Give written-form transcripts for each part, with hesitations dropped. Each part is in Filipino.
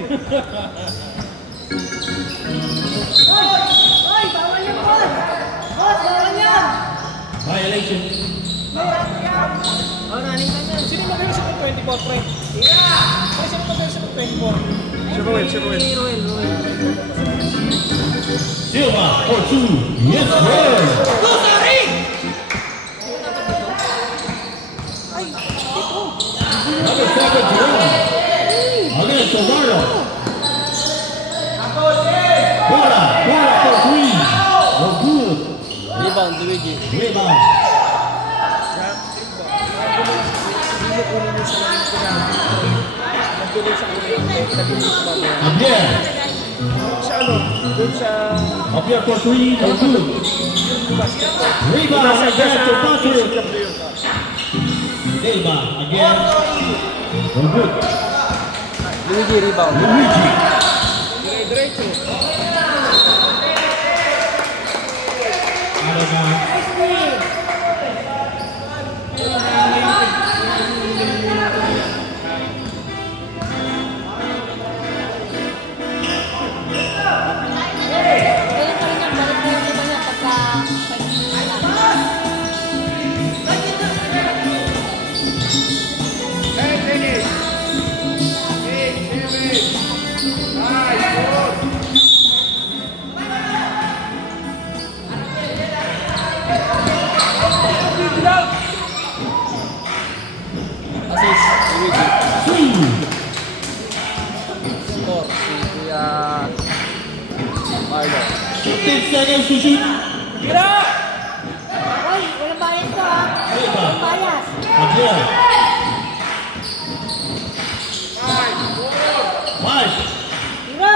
Uy! Hoy! Bawal yan, boss! Boss, bawal yan! Violation. Running time yan. Sino mag-version ng 24, pre? Pre, sino mag-version ng 24? Si Ruel, si Ruel. Ruel. Silva for 2. Yes, Ruel. Go, sorry! Number 7, Jerome. Against Tomardo. Bora for 3. Oh, good. Rebound, Luigi. Rebound. Javier. Sa ano? Doon sa... Javier for 3. Oh, good. Rebound again to Patrick. Silva again. Oh, good. Luigi, rebound. Luigi. Diretso. Out of bounds. 15 seconds to shoot. Hoy, walang bias to ha. Walang bias. Javier. 5. Tira!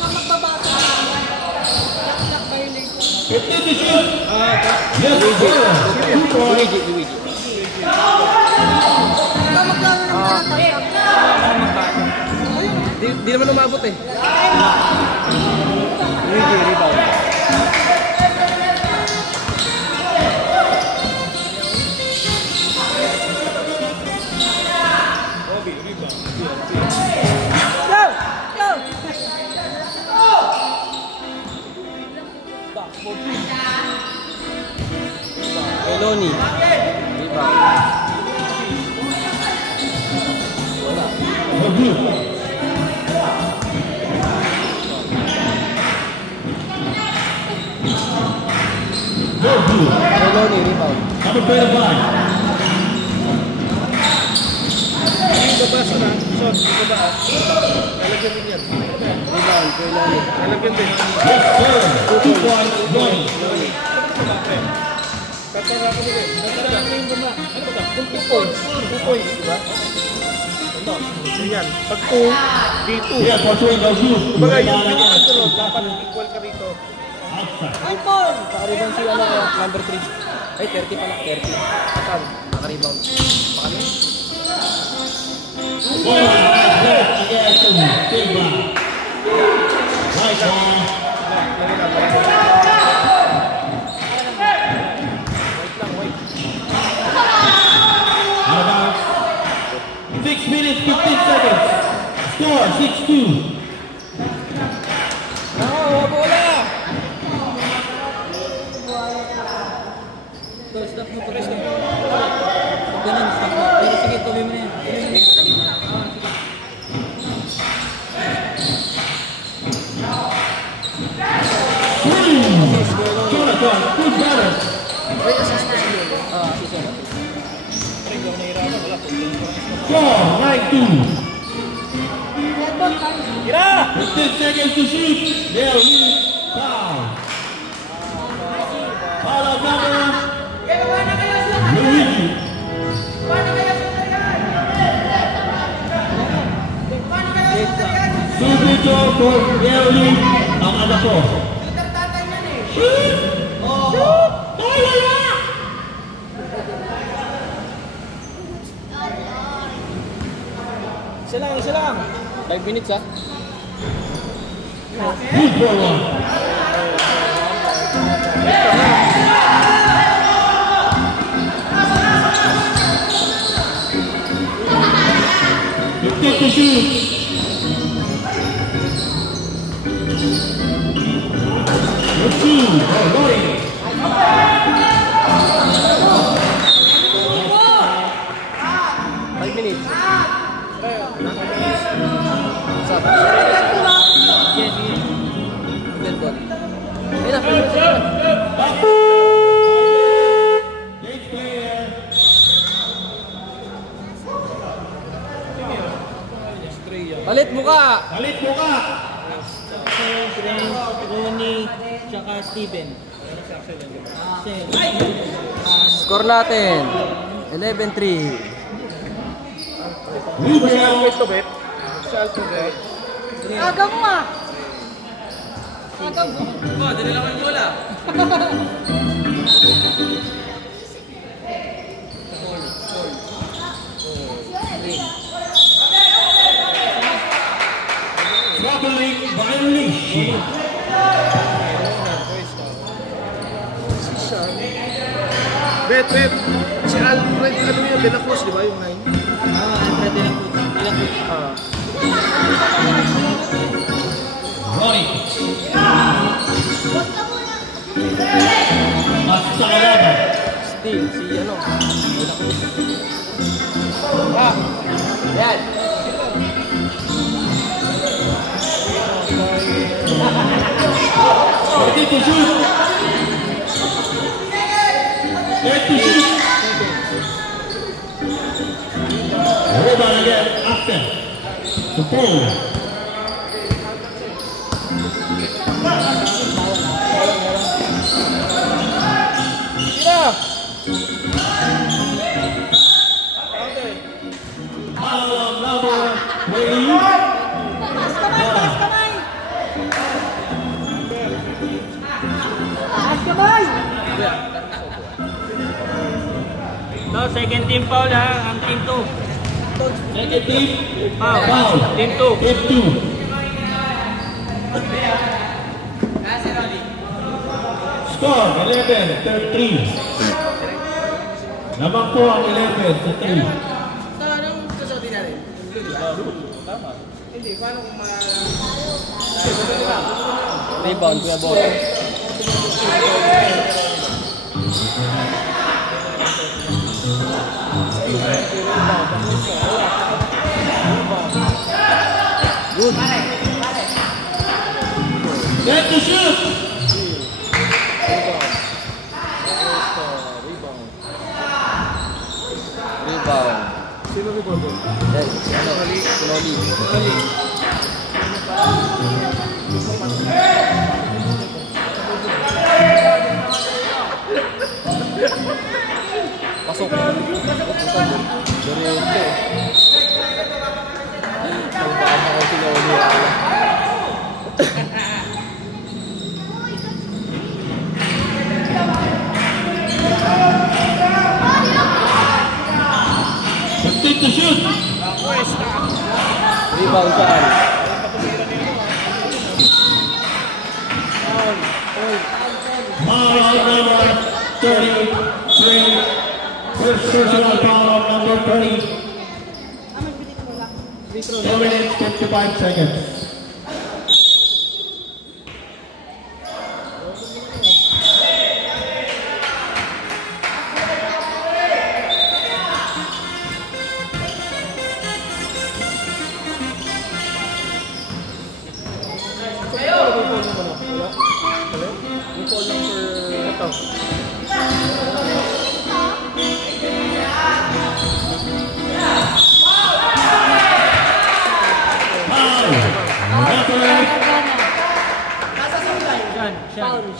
Magbabasa ka. Lock violate. 15 to shoot. Yes, sir. 2 points. Luigi. Di naman umabot eh. Luigi, rebound. Eloni. Rebound. Wala. Eloni, rebound. Number 25. Babasa na. Shot, babasa. Lalagyan din yan. Rebound, Eloni. Lalagyan din. Yes, sir. 2 points. Going. Tatara ko din. Tatara ko yung ganda. Ano ba ito? 2 points. 2 points, di ba? Ito. Ganyan. Pag 2, D2. Yeah, for 2 no shoot. Kumbaga yung pinakasunod, dapat equal ka rito. Outside. Ay, Paul! Naka-rebound si number 3. Ay, 30 pala. 30. Saan? Naka-rebound. Pakano? Bola left again to Silva. Right ball. Out of bounds. 6 minutes, 15 seconds. Score 6-2. Bola! Stop mo pa rin. Ganun, stop mo. Pero sige, tuloy mo na yan. Jonathan, who's better? Ay, assist mo si Lolo. Assist mo. Score 9-2. Tira! 15 seconds to shoot. They'll lead. Foul. Foul of number Luigi. Subito for they'll lead ang anak ko. Shoot! Shoot! Kaya! Isa lang. 5 minutes ah. Good for one. shoot. Good two. Roy. 5 minutes. Sige, sige. Good ball. Ayun na, first shot. Next player. Palit muka! Palit mo ka. Ronnie, tsaka Steven. Score natin. 11-3. Rebound. Ito, bet. Sa alphabet. Aga mo ah. Aga mo. Oh, dali lang yung bola. Troubling violation. Bet. Si Alfred, ano yun? De La Cruz, di ba? Yung 9? Pwede lang po. Ah. Roy. At sa kalaban. Steve, si ano? Ah! Yan! Ready to shoot. Ready to shoot. Rebound again after. The ball. Foul number 20. Taas kamay, taas kamay. Taas kamay. No, second team foul ha, ang team 2. Second team. Foul. Foul. Team 2. Team 2. Score 11-13. Lamang po ang 11 sa 3. Rebound, kuya bola. Good. Set to shoot. Rebound. Sino rebound doon? Yan, si ano? Slowly. Pasok. Diretso. Ang baka ko sila ulit. Set to shoot. Rebound saan? Foul number 33. First personal foul number 30. 2 minutes 55 seconds. Yung call lang for ito.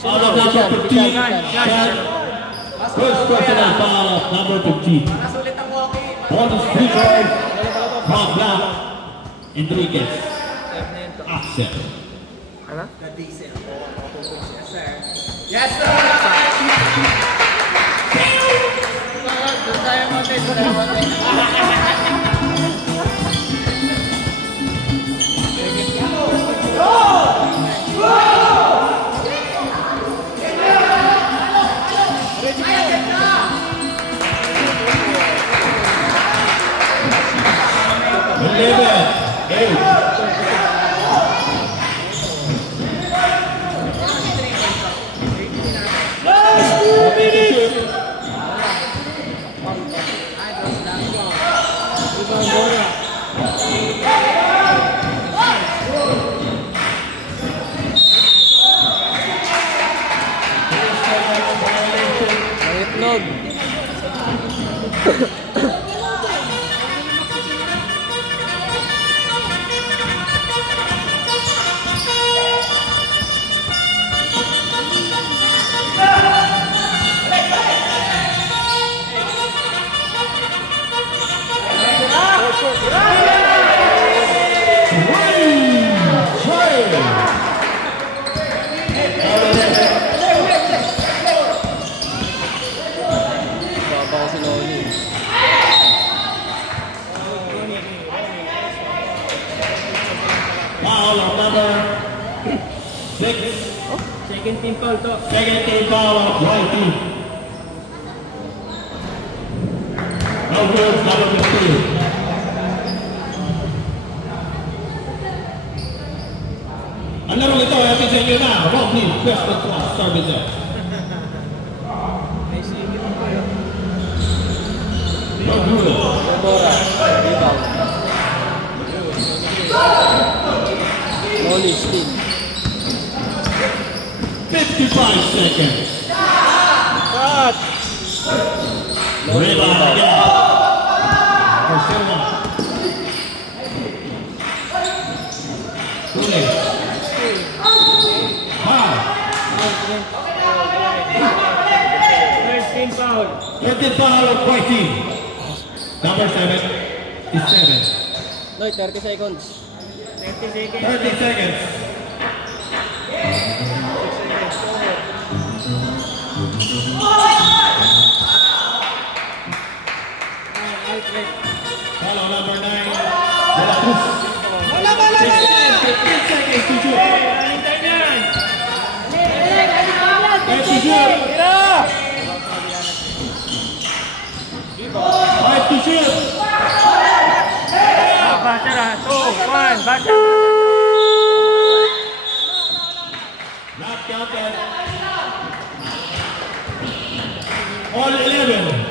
Foul of number 15. First personal foul of number 15. Bonus free throw from Black Enriquez. Axel. Ano? Eleven. foul of number 6. Second team foul to. Second team foul of Roy team. No good, number 15. Ang laro nito ay ating sa inyo na. Robbie, first class services. May singing ko yun. No good. Demora. Rebound. Molly steal. 55 seconds. Cut! Rebound again. For Silva. Tuli. Foul. First team foul. 13 foul of 14. Number 7 is 7. Lloyd, 30 seconds. 30 seconds. 30 seconds. Follow number 9. De La Cruz. 15 seconds to shoot. Running time yan. 5 to shoot. 5 to shoot. Buzzer ah. 2, 1. Buzzer. Not counted. All 11.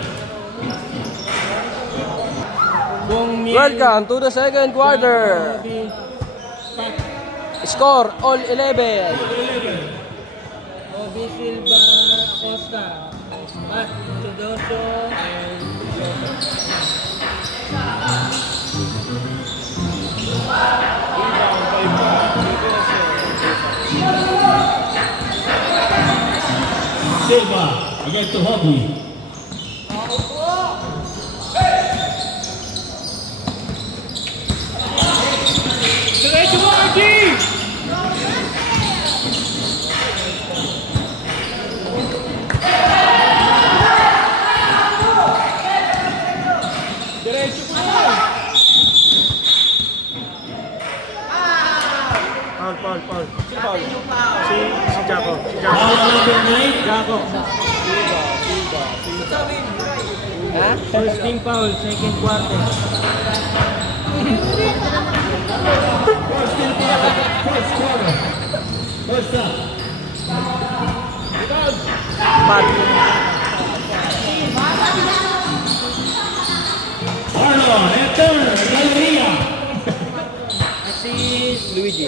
Welcome to the second quarter. Score all 11. Obi Silva, Costa, Matt Teodosio, and Silva against the Hobby. Diretso mo, Archie! Diretso mo na! Foul. Si foul. Si Jaco. Foul number 9. Jaco. Ha? First team foul, second quarter. First team foul. First quarter. First up. Pat. Arnold and Turner. Galleria. Assist, Luigi.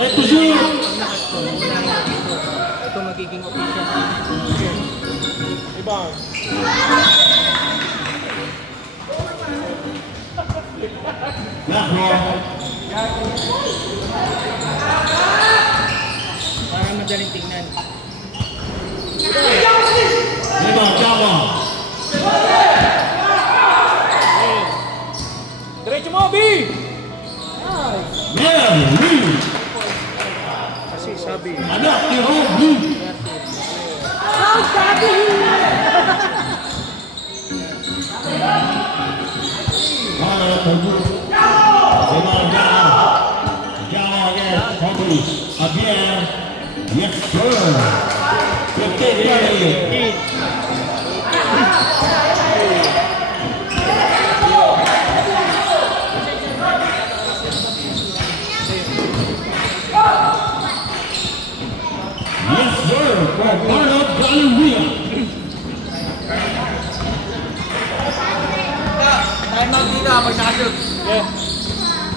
And to shoot. ito magiging official. Rebound. Left ball. Para madaling tingnan. Rebound, Java. Diretso mo, B! Yeah, Lee. Kasi sabi. Anak ni Lee. Arnold for you. Rebound, Java. Java again. Hobby. Again. Yes, sir. 15-30. Yes, sir, for Arnold Galleria. Time out dito pag nakashoot. Yeah.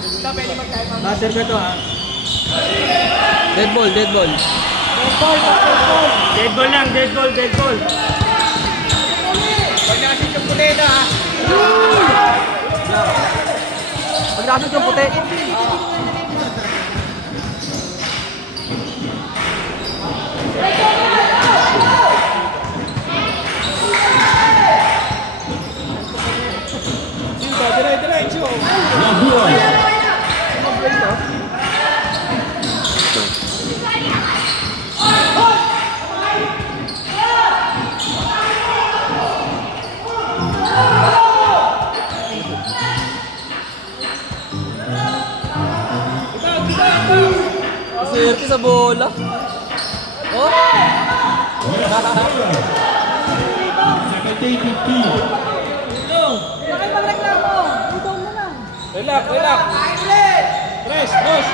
Ito pwede mag-time out. Buzzer ka to ha. Dead ball. Dead ball lang, dead ball. Pag nakashoot yung puti ito ha. Pag nakashoot yung puti. Diretso. Labuan. Swerte sa bola. Oh! Second team 15. Bakit magreklamo? Udong mo lang. Relax, relax. Press, boss.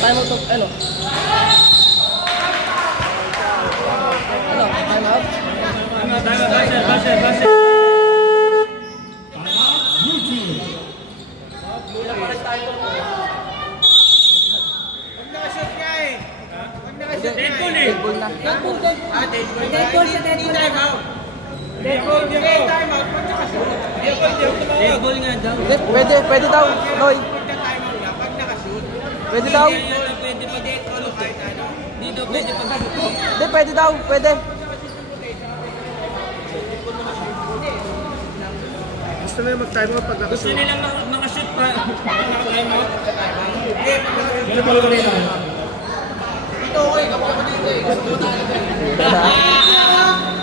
Time out of, ano? Ano? Time out? Basher. Deadpool eh. Deadpool na. Deadpool sa Deadpool. Deadpool nga daw. Pwede daw, Noy. Pwede daw. Pwede pa Deadpool. Dito pwede pa. Hindi, pwede daw, pwede. Gusto na yung mag-time out pag Gusto nakasuot. nilang mga shoot pa. Time out.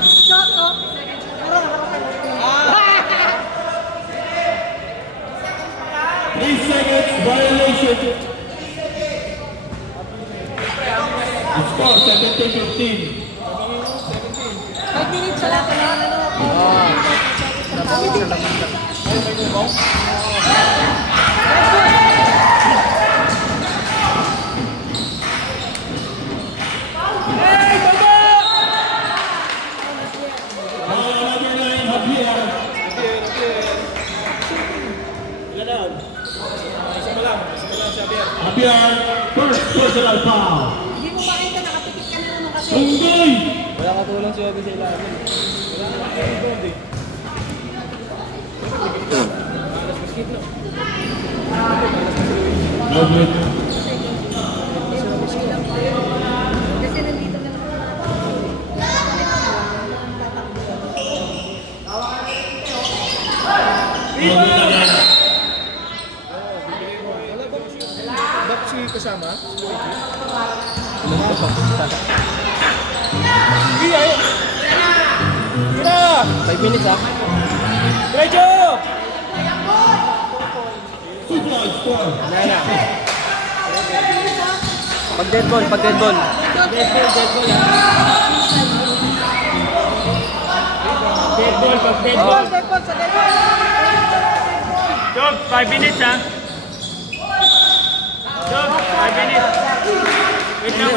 Shot, oh. 3 seconds violation. The score 17-15. 5 minutes sa lahat. Number 9, Javier. Javier, first personal foul. Hindi mo makita, nakapikit ka na naman kasi. Unggoy. Wala katulong si Obi sa ilalim. Number Kasi nandito lang. Back si kasama? Tira! 5 minutes ha. Diretso! Super score. Pag dead ball. Deadpool ha. Deadpool, pag Deadpool. Deadpool sa Deadpool. Job, 5 minutes ha. Job, 5 minutes. Wait lang,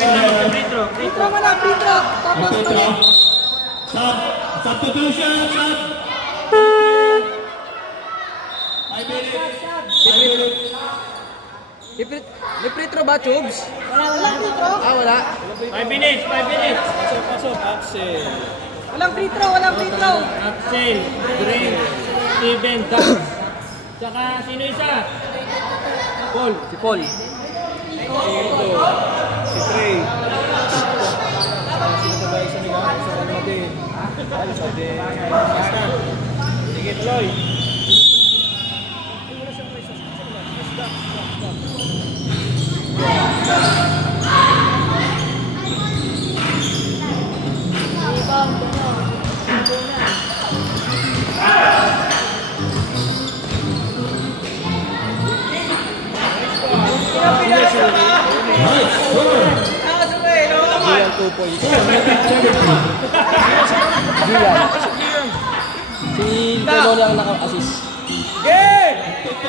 free throw. Free throw mo na, free throw. Tapos Ito, tuloy. substitution, sub. 5 minutes. 5 minutes. May free throw ba, Chubs? Walang free throw. Ah, wala. 5 minutes, 5 minutes. Pasok. Axel. Walang free throw, walang free throw. Axel, Green, Steven, Daz. Tsaka sino isa? Paul. Si Paul. Si Trey. Sa nila, sa kanila din. Basta. Sige, tuloy. Nice score. Gilang 2 points. 17-17. Gilang. Si Delo lang naka-assist. Game!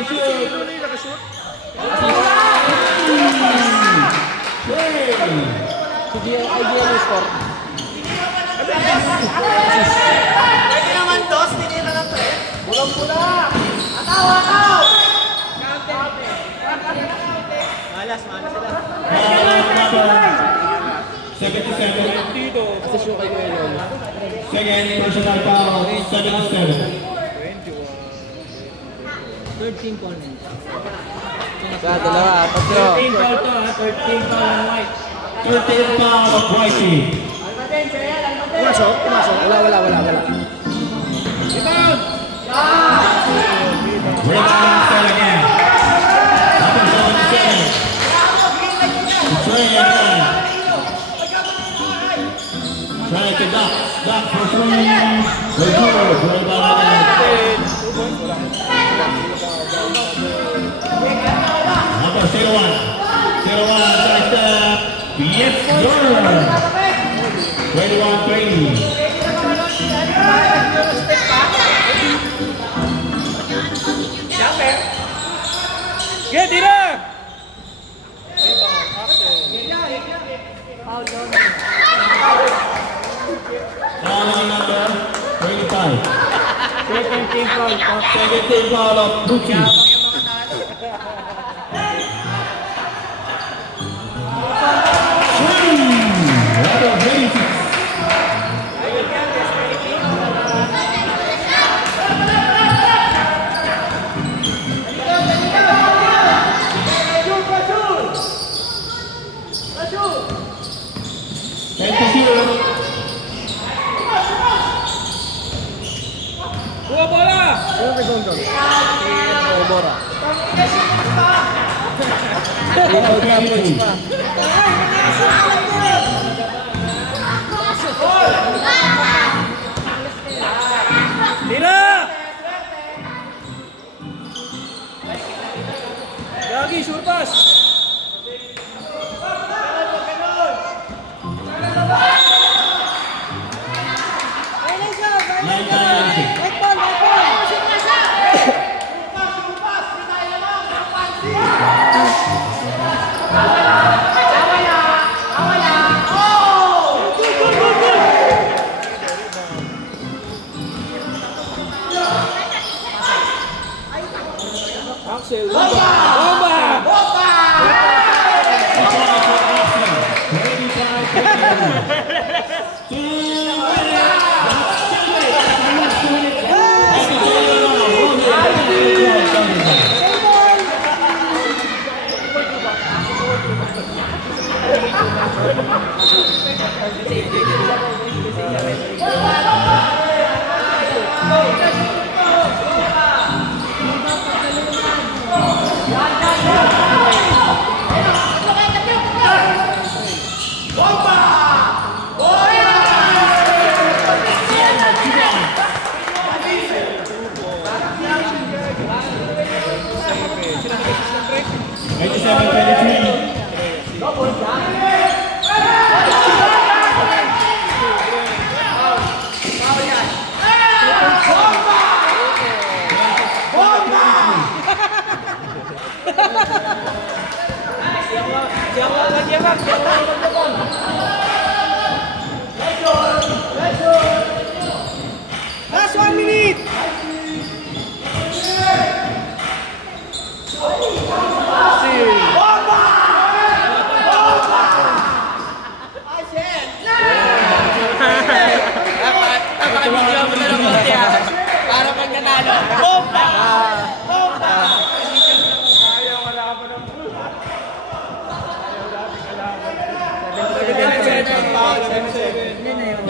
Sino na yung nakashoot? Si Gilang, ay Gilang yung score. Second to 7. Assist yung kay Kuelon. Second personal foul. 7 to 7. 13 points. Isa, dalawa, tatlo. 13 foul to ha. 13 foul ng white. 13 foul of Whitey. Pumasok. Wala. Rebound! Rebound set again. Number 77. Trey again. Trying to duck for three. They go. Rebound again. Number 01. 01 tries to yes, sir. 21-20. Get it up! Foul number 25. Second team foul. Second team foul of Buki. Buha bola! Sino kay Don Don? Si Bora. Tira! Gagi, sure pass! Axel. Last 1 minute! Napaka-video mo na lang konti ha. Para pag nanalo. Bomba! Bomba!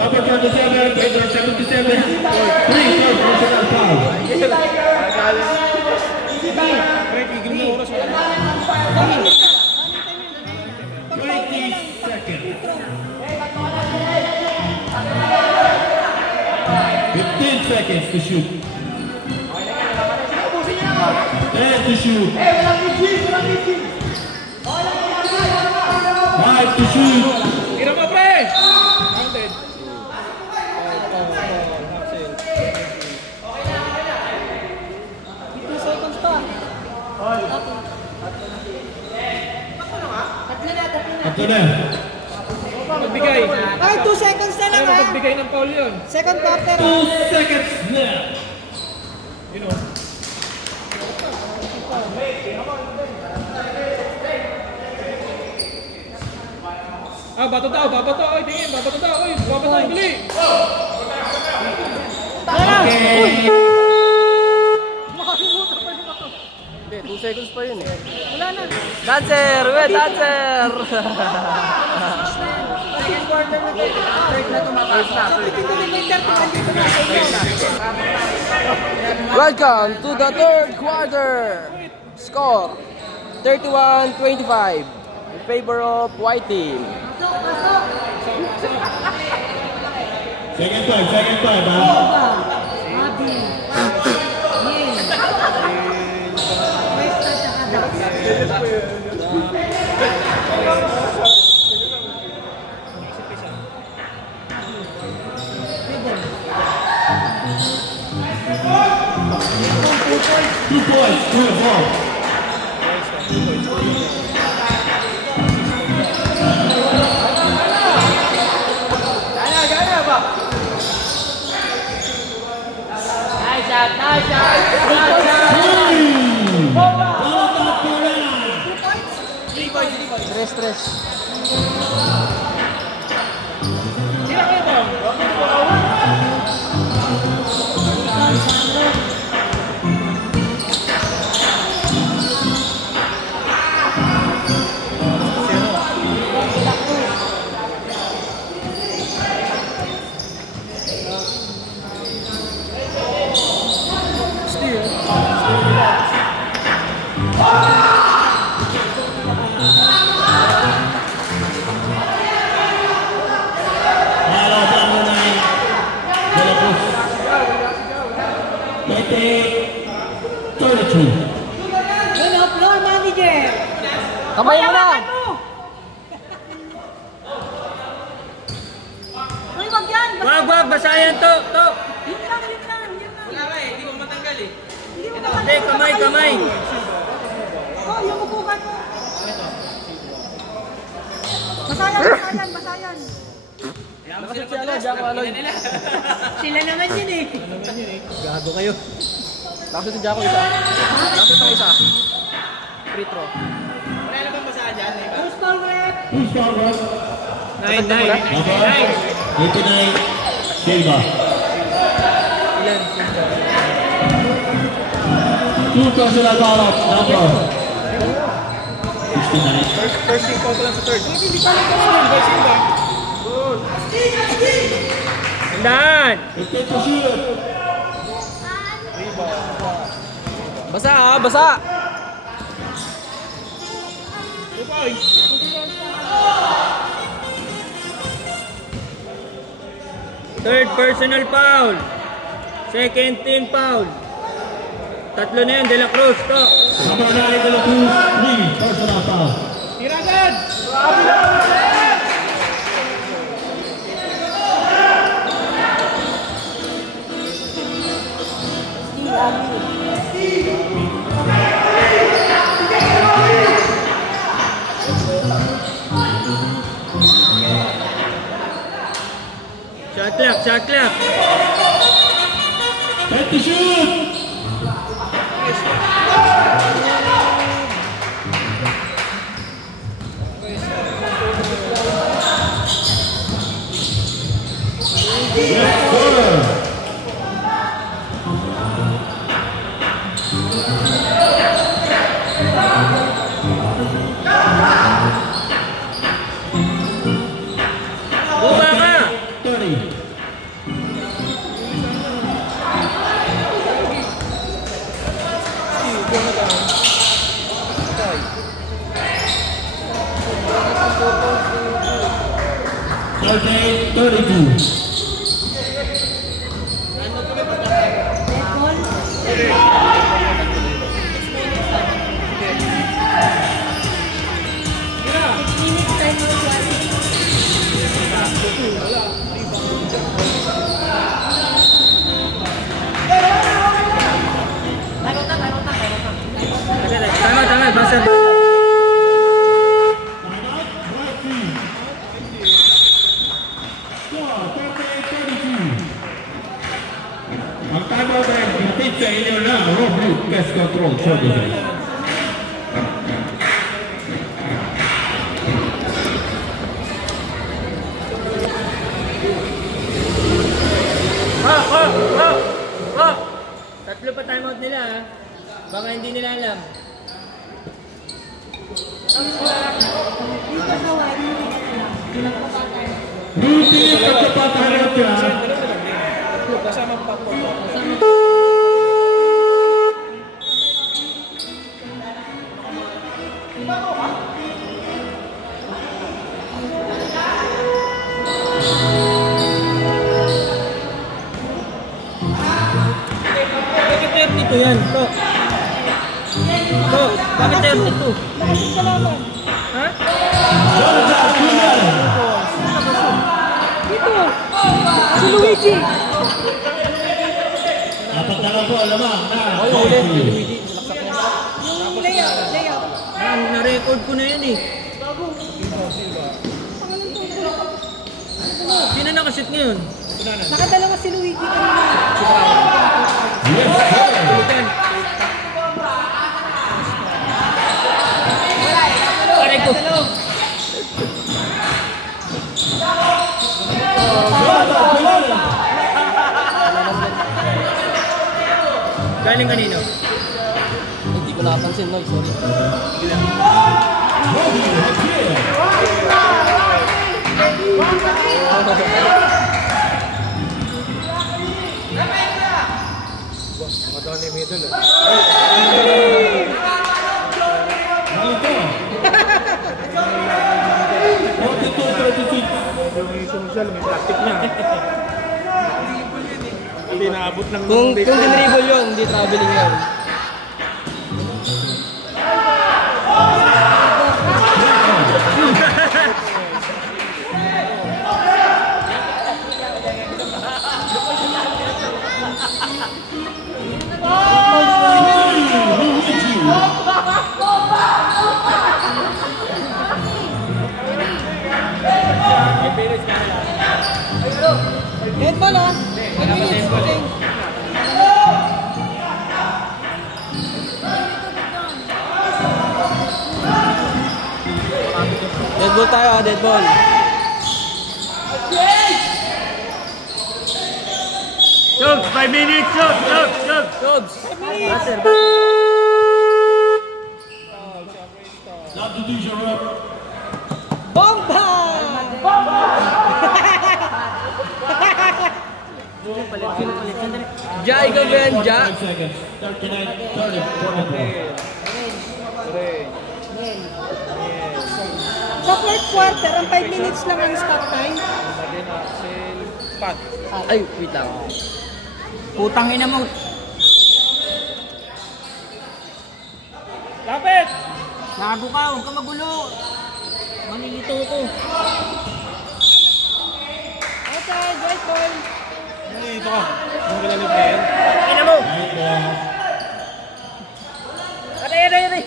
Number 27, number 77. 3 personal foul. 20 seconds. 15 seconds to shoot. 10 to shoot. 5 to shoot. Tira mo, pre! Tatlo na. Magbigay. Ay, 2 seconds na lang ha. Magbigay ng foul yun. Second quarter. 2 seconds left. You know. Bato daw, babato. Ay, tingin, babato daw. Ay, babato, bili. Okay. Hindi, 2 seconds pa yun eh. Wala Dancer! Uwe, dancer! Second quarter na to. Third na tumakas na. Welcome to the third quarter. Score 31-25 in favor of white team. Second time, Two points, to the ball. Nice shot. Stress. Floor manager. Kamay mo na! Uy, wag yan. Wag, basayan to. Yun lang. Wala ka hindi ko matanggal eh. Hindi mo Hindi, kamay. Oh, yung upukan mo. Basayan. Nakasit si ano, Jack Alon. Sila naman yun eh. Gado kayo. Nakasit si Jaco isa. Nakasit ang isa. Free throw. Wala na bang basahan dyan? Who's ball rep? Who's foul, Ross? 9. Number 89, Silva. Ilan? Two personal foul, number 69. First team foul ko lang sa third. Tandaan! It's to shoot. Basa! Third personal foul. Second team foul. Tatlo na yun, De La Cruz. To. Number 9, De La Cruz, 3 personal foul. Tiragan! Shot clock. Set to shoot. Let's go. Buka ka! 30. Okay, 32. Tama, basta. Ang timeout ay hinatid sa inyo na Rob Root Cash Control Services. Tatlo pa timeout nila ha. Baka hindi nila alam. sa white. Routine pagkapatay at Kasama pa po. Bakit 32 yan? To. To, bakit 32? Bakit ka naman? Ha? Dito. Si Luigi. Dapat na lang po alamang na Yung layout. Na-record ko na yan eh. Sino nakashoot ngayon? Nakadalawa si Luigi kanina. Tulitan. Aray ko. Galing kanino? Hindi ko napansin, no? Sorry. Madonna middle eh. Yung sumusyal, may plastic niya. Hindi naabot ng... Kung dinribble yun, hindi traveling yun. Dead ball ah. 1 minute. Change. Dead ball tayo, dead ball. Subs, 5 minutes, subs. Subs. substitution rep. Bomba! Ja, ikaw ba yan, Ja? 5 seconds. 39, 30, 44. Sa fourth quarter, ang 5 minutes lang ang stop time. Ay, wait lang. Putang ina mo. Lapit! Gago ka, huwag ka magulo. Manilito ko. Outside, white ball. Ito ka. Yung kilalig na yan. Ina mo. Aray.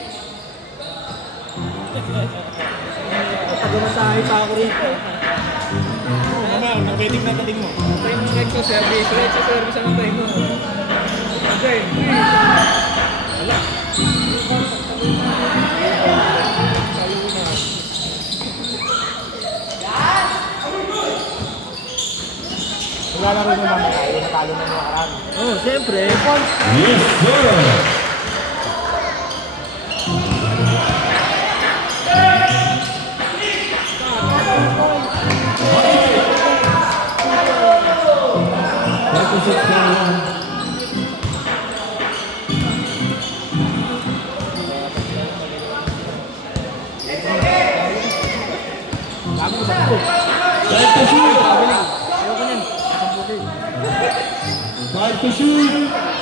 Pag-umasahe pa ako rito. Mama, nag-wedding na tating mo. Retro service ang tayo mo. Okay, Maglalaro nyo mamaya. Yung natalo na nyo karami. Oh, siyempre. Yes, sir. Time to shoot.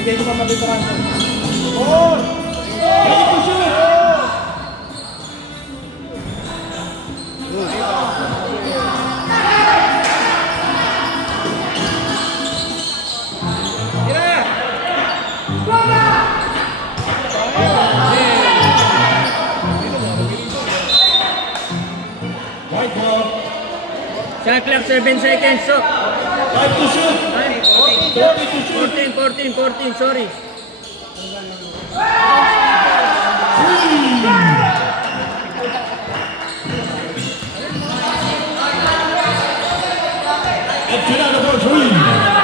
Hindi ko pa mabitaran. Oh! Time to shoot! Shot clock 7 seconds. So, 5 to shoot. 30 to shoot. 14, sorry. And shot number 3.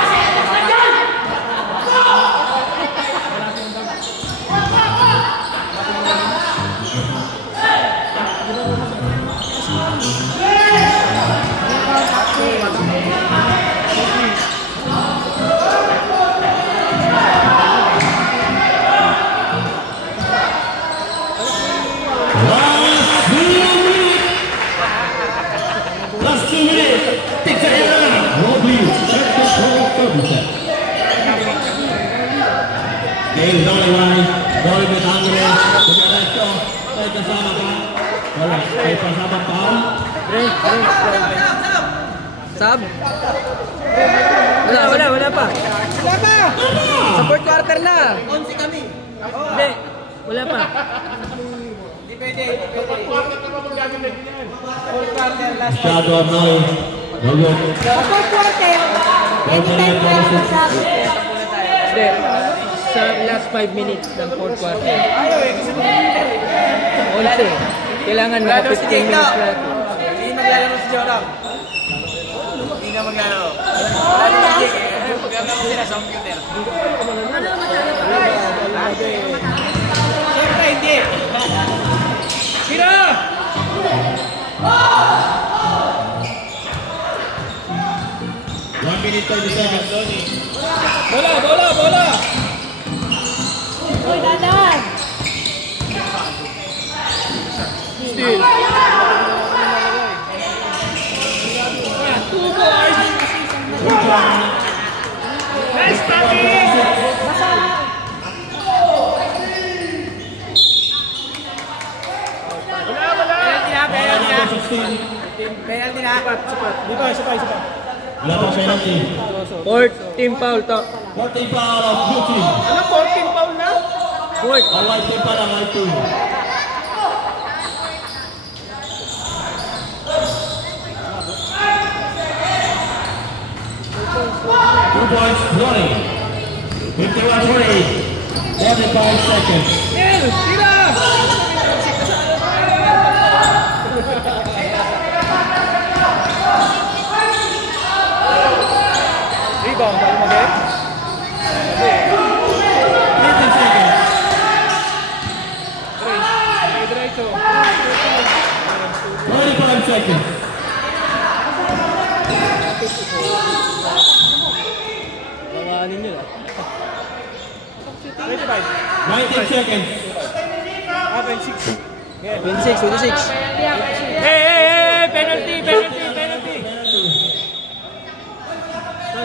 Last 2 minutes. Take the air. Robbie, check the score 30. Game is only one. Ball with Andres. Diretso. May kasama ka. Wala. May kasama foul. Sab? Wala pa. Sa fourth quarter na. 11 kami. Hindi, wala pa. Hindi pwede. Fourth quarter, last. Masyado Arnoy. Goyo. Fourth quarter, anytime tayo masabi. Hindi, sa last 5 minutes ng fourth quarter. Onse, kailangan mga 15 minutes lang. Hindi maglalaro si Joram. Hindi na maglalaro. Lalo si Jake eh. Maglalaro sila sa computer. Siyempre hindi. Sino? One minute 30 seconds. Bola! Uy, dadan! Still. Nice tapping! Penalty na. 16. Penalty na. Isa pa. Wala pang penalty. Fourth team foul to. 14 foul of blue team. Ano, 14 foul na? Fourth. Ang white team pa lang ay 2. Two points, 20. 51-20. 45 seconds. Rebound, bago mag-get. 15 seconds. Diretso. 25 seconds. Bawanin nyo lang. 25. 19 seconds. 26. 26. Hey! Penalty!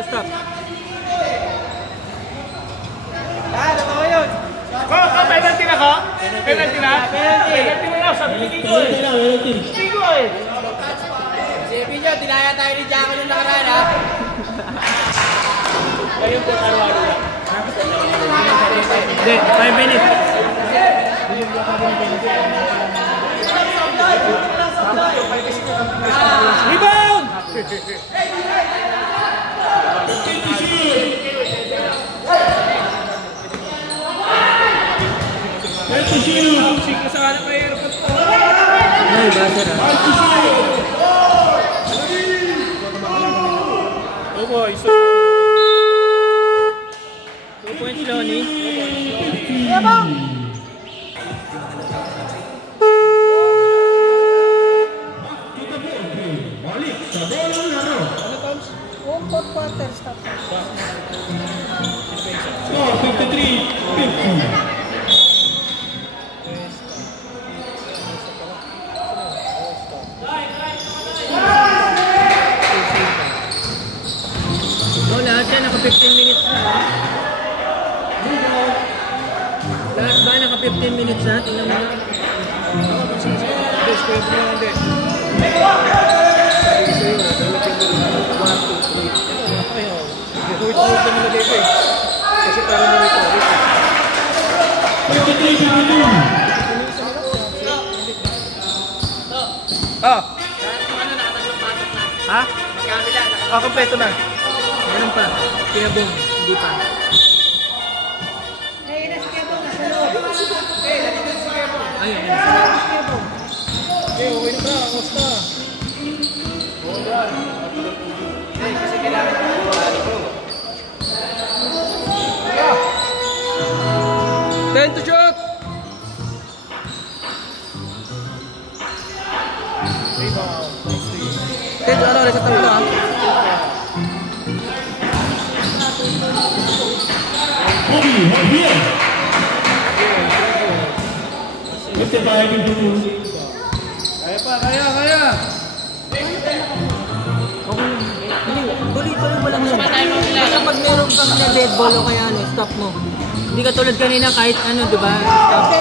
Stop. Totoo yun. Penalty na ka? Penalty na? Penalty mo na, sabi ni Kiko eh. Penalty na, penalty. Kiko eh. Sabi nyo, dinaya tayo ni Jacko nung nakaraan ha. Ngayon po, araw-araw lang. Hindi, 5 minutes. Rebound! Sige sa anak may airport po. Ay, basa na. Oh boy, so 2 points, Lonnie. Fourth quarter, stop. Score 53-50. Lahat yan, naka 15 minutes na. Lahat ba naka 15 minutes na? Tingnan mo na. kasi parang nalito. 53-52. Ha? Kompleto na. Meron pa. Kinabong. Hindi pa. Ayun na si Kebo, nasa loob. Ayun. Okay, uwi na bro. Kamusta? Kasi kailangan ko bro. 10 to shoot! Okay, ano, reset lang ito ha. Bobby, here. 55 into 2. Kaya. Tuloy-tuloy mo lang yan. Kasi pag meron kang na dead ball o kaya ano, stop mo. Hindi ka tulad kanina kahit ano, di ba? Stop.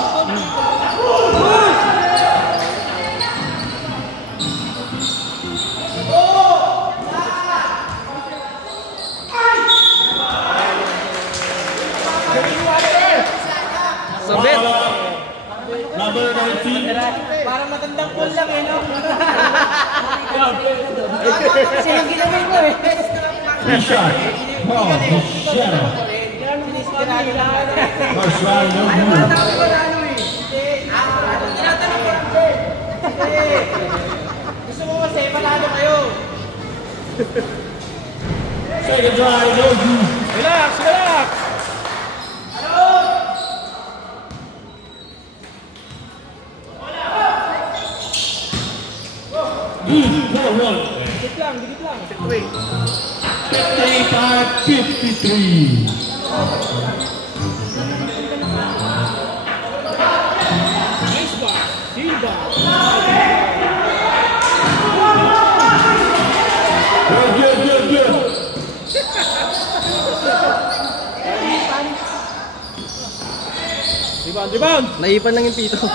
Sabit! Number 19. Parang matandang pool lang eh, no? Kasi yung ginawin ko eh. Richard. Paul Michelle. First round, no good. Gusto mo kasi, panalo kayo. Second try, no good. Relax. Good for one. Dikit lang. 55-53. Good. Rebound. Naipan lang yung pito. Good.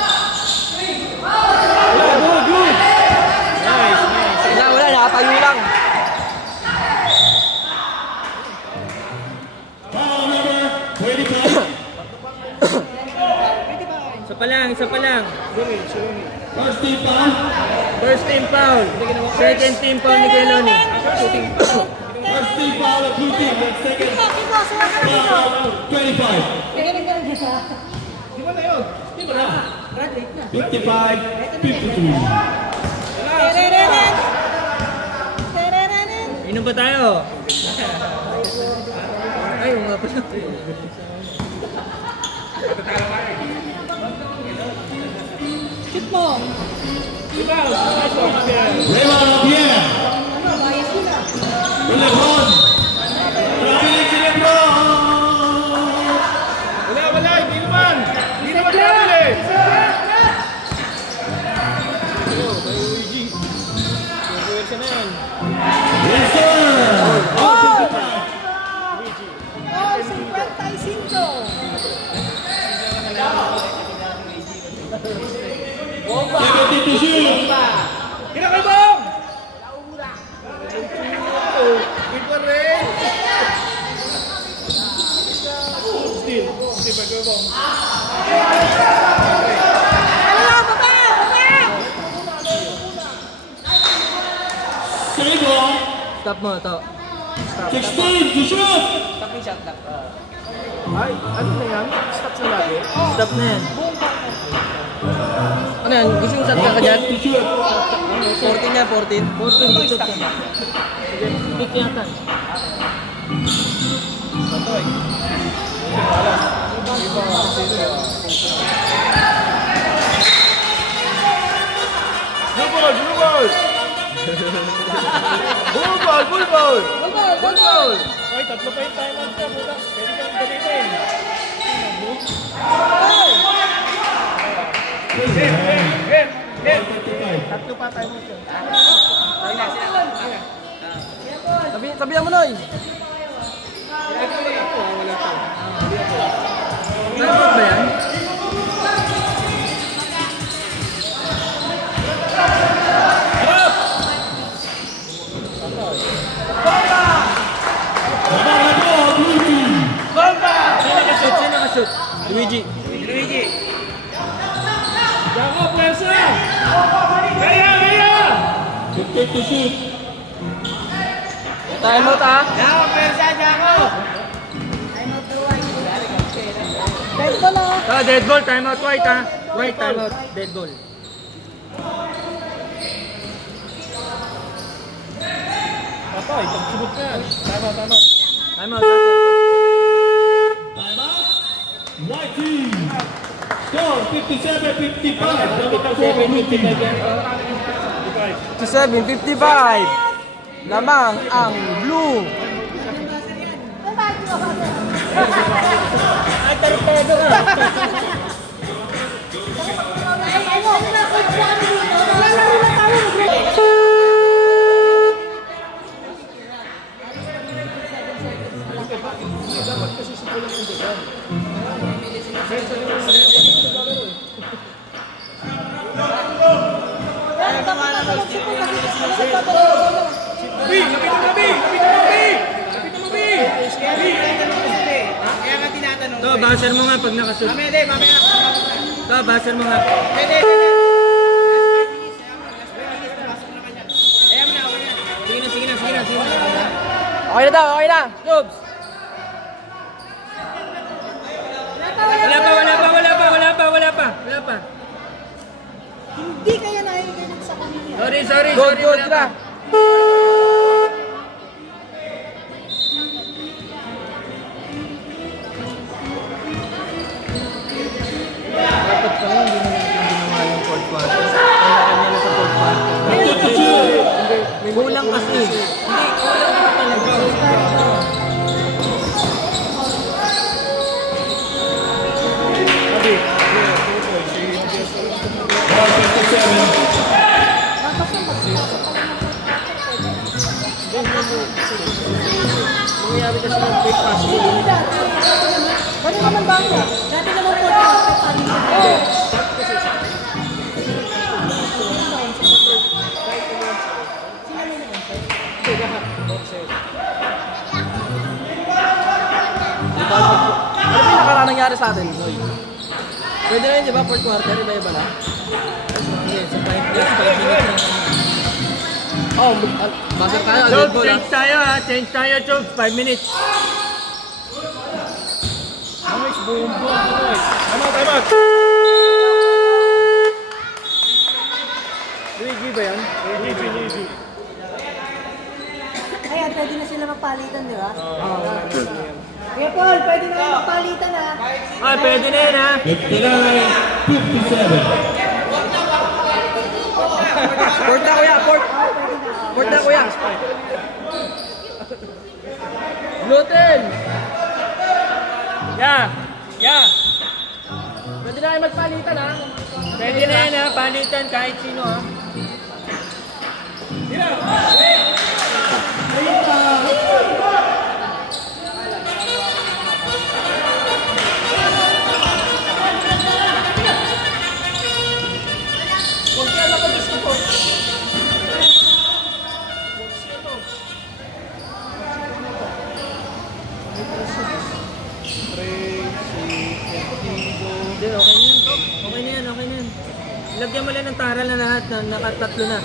Wala, nakatayo lang. Foul number 25. Isa pa lang. First team foul. First team foul. Second team foul ni Keloni. First team foul of blue team. Then second Kebo, suwa ka na dito. foul, 25. Ganun. 55-53. Tererenen. Inom ba tayo? Ay, mga pala. Shoot mo. Raymond Pierre. Bayas sila. Lebron. Traveling si Lebron. Wala. Hindi naman travel eh. Wilson. Oh, 55. 70 to shoot. Kira kay Bong! Good pa rin! Still pa kay Bong. Ano, baba! Save ball. Stop mo to. 16 to shoot. Tapi shot lang. Ay, ano na yan? Stop sa lagi? Stop na yan. Ano yan? Gusto yung shot ka kanyan? 14 to shoot. 14 niya, 14. 14 dito ka. Hit yata. Blue ball! Bull ball! Ay, tatlo pa yung time out ka, buta. Pwede ka nang gamitin. Tatlo pa time out ka. Sabihan mo, Noy. Nagpot ba yan? Sino nakashoot? Luigi. Jaco, pwersa! Kaya! 15 to shoot. Time out ah. Jako, persa, Jako! Dead ball ah. Dead ball, time out, White ha. White, time out, dead ball. Patay, pagsunod na yan. Tama. Time out. Time out. White team. Score 57-55. 57-55. Lamang ang blue. Ay, torpedo ka. Ay, ano na po siya dito? Lalaro na tayo. Kaya nga tinatanong. To, baser mo nga pag nakashoot. Mamaya. To, baser mo nga. Pwede. Ayan mo na, Sige na. Okay na daw, okay na. Subs. Wala pa. Hindi kaya nakikinig sa kanila. Sorry. Good, wala pa. tira. Dapat pala hindi na natin ginawa yung fourth quarter. Kanya na sa fourth quarter. May kulang kasi. Hindi, kulang na talaga. Nangyayari kasi ng break pass. Ano naman ba ako? Dati naman po Ano yung nakaraan nangyari sa atin? Pwede na yun, di ba? Fourth quarter, iba-iba na. Yes, sa 5 plus 5 minutes lang. Oh, buzzer tayo. Chok, change tayo ha. Change tayo, Chok. 5 minutes. Boom. Time out. Luigi ba yan? Luigi. Kaya pwede na sila magpalitan, di ba? Kaya Paul, pwede na kayo magpalitan ha. Ah, pwede na yun ha. 59-57. Port na kuya, port na kuya. Gluten. Yeah. Pwede na kayo magpalitan ha. Pwede na yan ha. Palitan kahit sino ha. Hindi, okay na yan. Lagyan mo lang ng taral na lahat na nakatatlo na.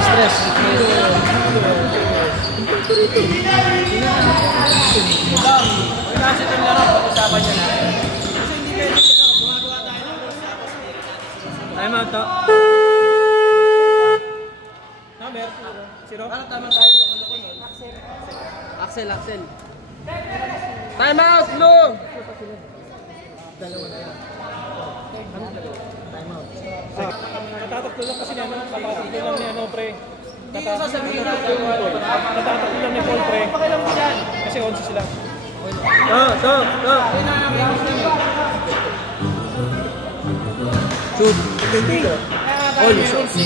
Stress. Kasi itong laro, pag-usapan niya na. Kasi hindi pwede gumagawa tayo ng Time out to. number. Zero. Parang tama tayo loko-loko nun. Axel. Time out, Blue. Natataklo lang kasi niya, natataklo lang niya, pre. Hindi ko sasabihin na ito. Natataklo lang ni Paul, pre. Pakilam mo dyan. Kasi 11 sila. To. Shoot. All 60.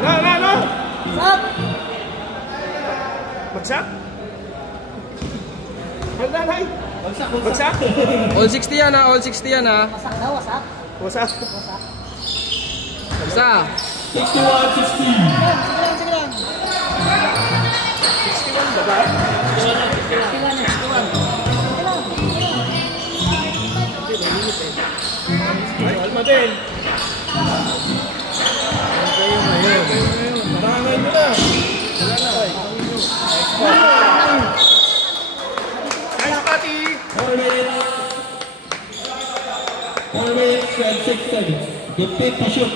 No! Stop! Mag-shot? Magdanay! Bagsak? All 60 yan ha, all 60 yan ha. Wasak daw, wasak. Wasak. Isa. 61-60. Sige lang, sige lang. 61 ba ba? 61. Alma din. Marangan mo na. Nice party! 4 minutes and 6 seconds. Good pick to shoot.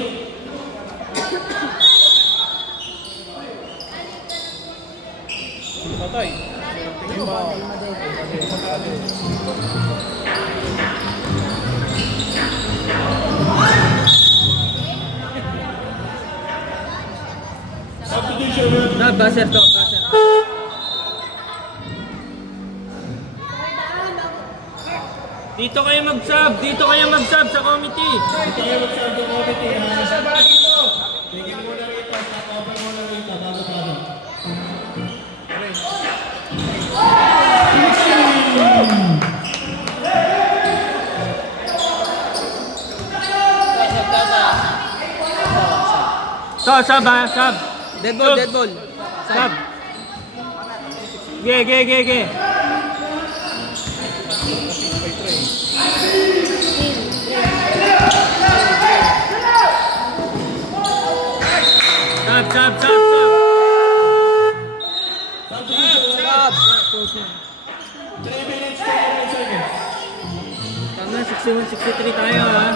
Patay. Substitution. Na, buzzer to, buzzer. Dito kayo mag-sub sa committee. Tayo mag-serve ng committee. Tingin muna rito. Stop-over muna rito. Bago-bago. So, sub ha, sub. Dead ball, dead ball. Sub. Ge. Sub. Substitution. 3 minutes, 29 seconds. Tama, 61-63 tayo ha.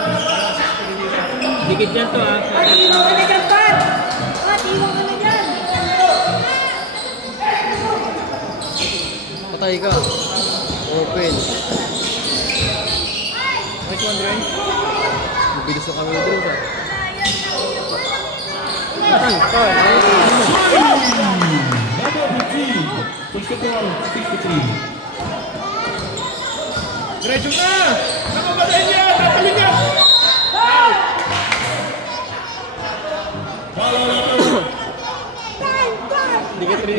Dikit yan to ha. Iwan ka na dyan, Pat! Pat, iwan ka na dyan! Patay ka. Open. Nice one, Dren. Mabilis na kami dito ha. Patay. Number 15. 64-63. Diretso na! Nakabalain niya! Tatalin niya! Follow number. Hindi ka rin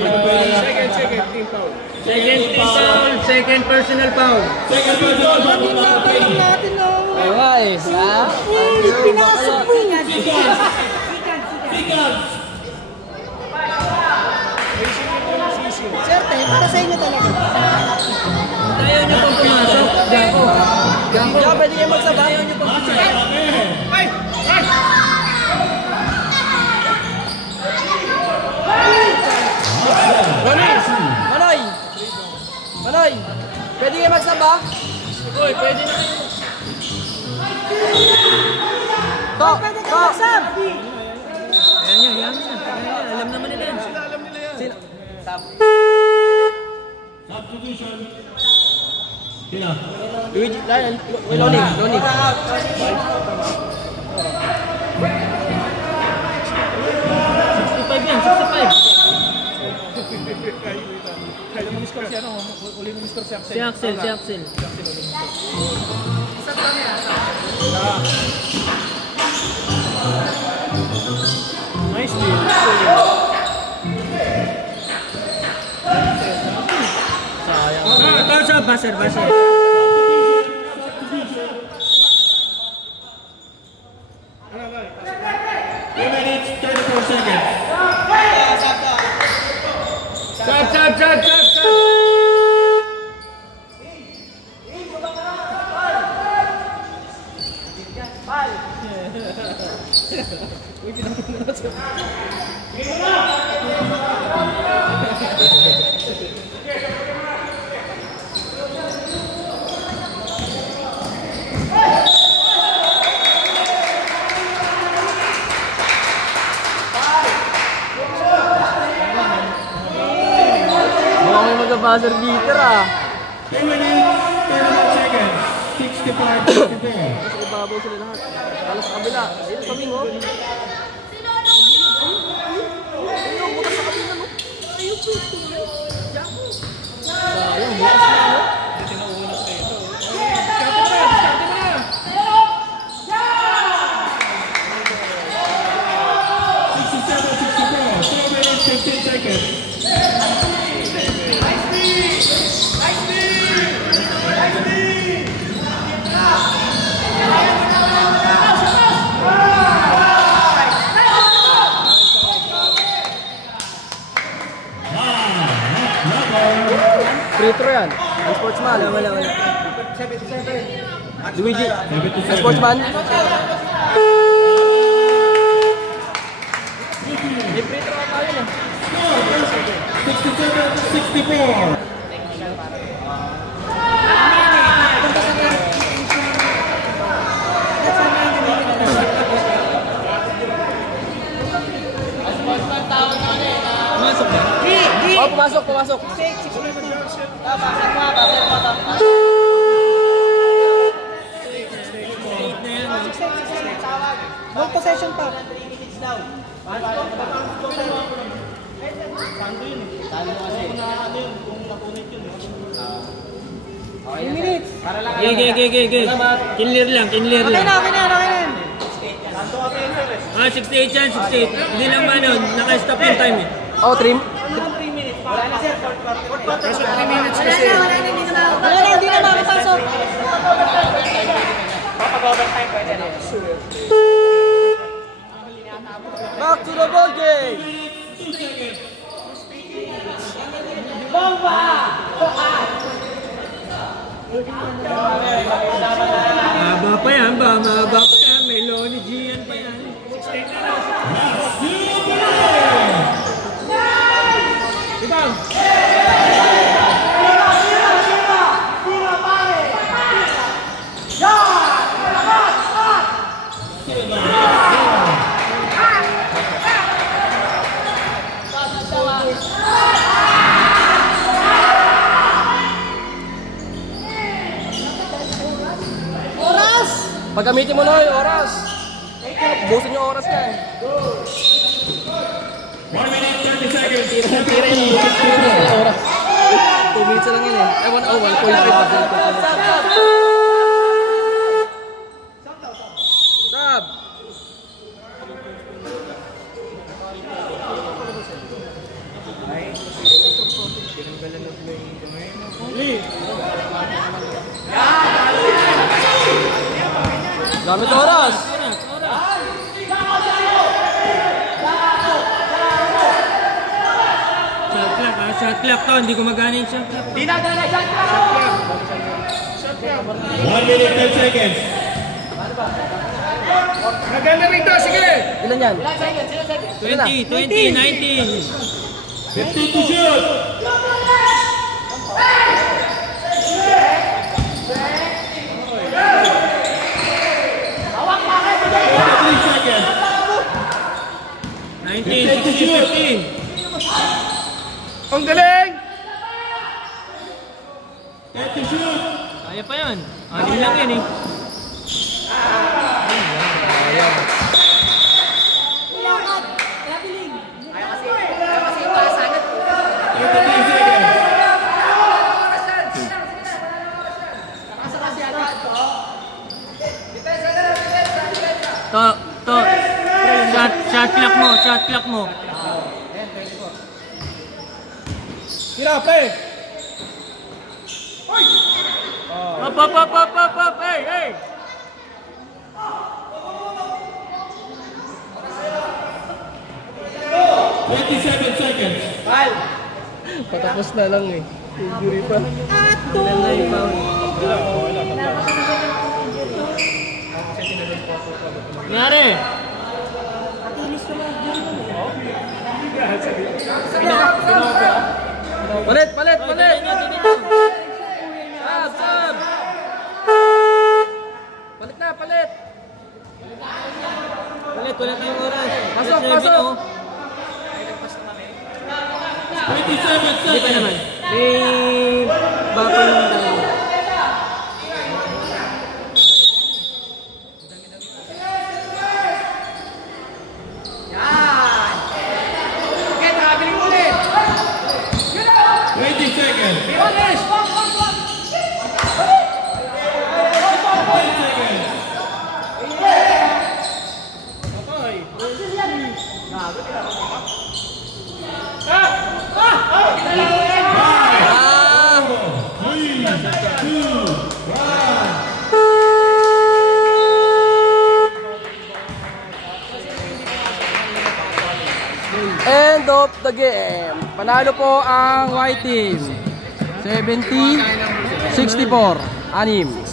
Second team foul. Second personal foul. Second person. Tanong natin na! Ay, ha? Pinasok mo! Seconds. Serte, para sa inyo talaga. Ayaw niyo pang pumasok. Jacko. Jacko, pwede kayo magsabay. Ayaw niyo pang pumasok. Manoy! Pwede kayo magsaba? Uy, pwede na kayo. Tok! Pwede ka magsab! Ayan yan. Alam naman nila yan. Sino? Substitution. Sino? Luigi, Loni. 65 yan, 65. Kailan mo miss-score siya, no? Uli mo miss-score si Axel. Si Axel. Nice deal. Sayang. Buzzer. Sub. Mukhang may mag-buzzer beater ah. 3 minutes, 31 seconds. 65-64. Sa ibabaw sila lahat. Alas sa kabila. Ayun, kaming oh. Ayun, bukas sa kabila mo. Ayun, sayang, bukas na ano. Free throw yan. Ang sportsman. Wala. Luigi. 77. Ang sportsman. May free throw tayo yun eh. 67-64. Oh, pumasok. Ball possession pa. Minutes. Gege. Kinlir lang. Okay na. 68 yan, 68. Hindi lang ba nun, naka-stop yung time eh. Oh, trim. Wala na, hindi na makapasok. Back to the ball game. Mahaba pa yan. May Lonnie G yan pa yan. Ibang! Pagamitin mo na yung oras. Busin yung oras ka eh. 1 minute 30 seconds. Tira yung oras. 2 minutes lang yun eh. 1.5. Sab! Gamit oras! Shot clock to, hindi gumagana yung shot clock. 1 minute 10 seconds. Nagana rito, sige! Ilan yan? 20, 19. 15 to shoot. Seconds. 19, 16, 15. Ang galing! 10 to shoot. Kaya pa yan. Anim lang yan eh. Ilakad. Kabiling. 33 seconds. To. Shot clock mo. Hirap eh! Up, hey! 27 seconds. Patapos na lang eh. Injury pa. Ato! Nangyari? Matinis ko lang dyan. Palit! Sab! Palit! Palit yung oras. Pasok! 27 Hindi pa naman. seconds. May bako naman tayo. Yan! Okay, nakabiling ulit! 20 seconds. Bilis! 10 seconds. End of the game. Panalo po ang white team. 70, 64, 6.